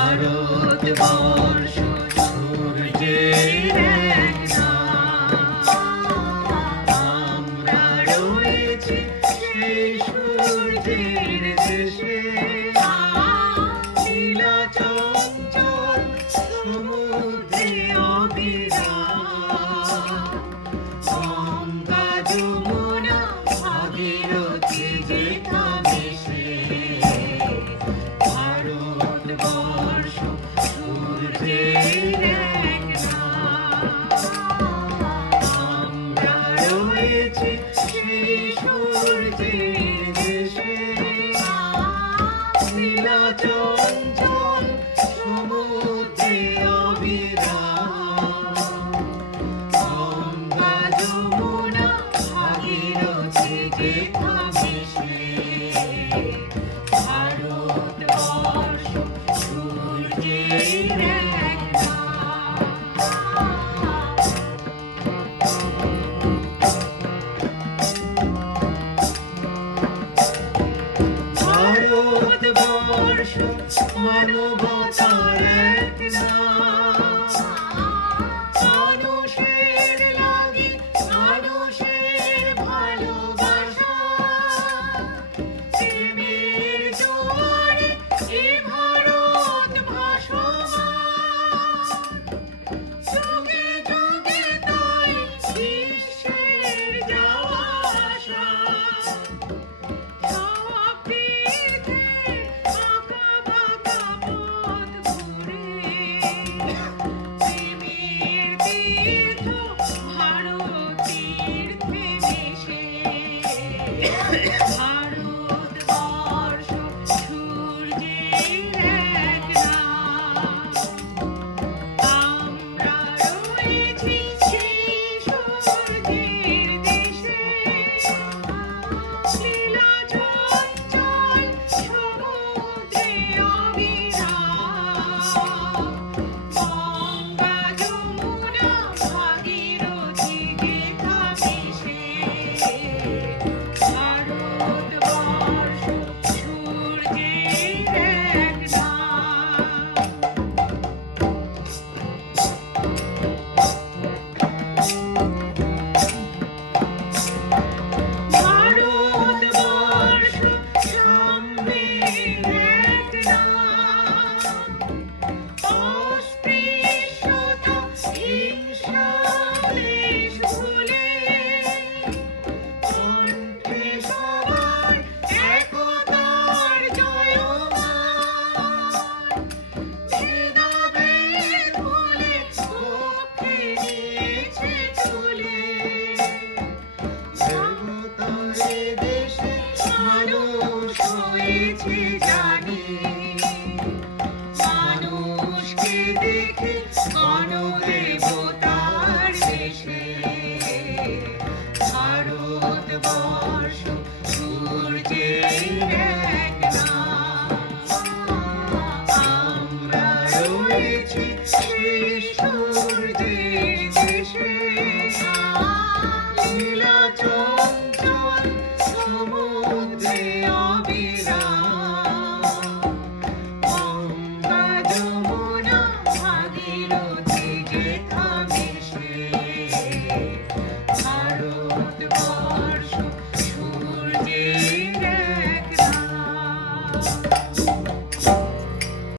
ভারতবর্ষ সূর্যের। আমরা রয়েছি সেই সূর্যের দেশে নীলা চঞ্চল সমুদ্রে অবিরাম। গঙ্গা যমুনা ভাগীরথী যেখানে সে ভারতবর্ষ সেই সূর্যের দেশে নীলা চঞ্চল সমুদ্রে অবিরাম। গঙ্গা যমুনা ভাগীরথী যেখানে সে ভারতবর্ষ সূর্যের এক নাম Bible.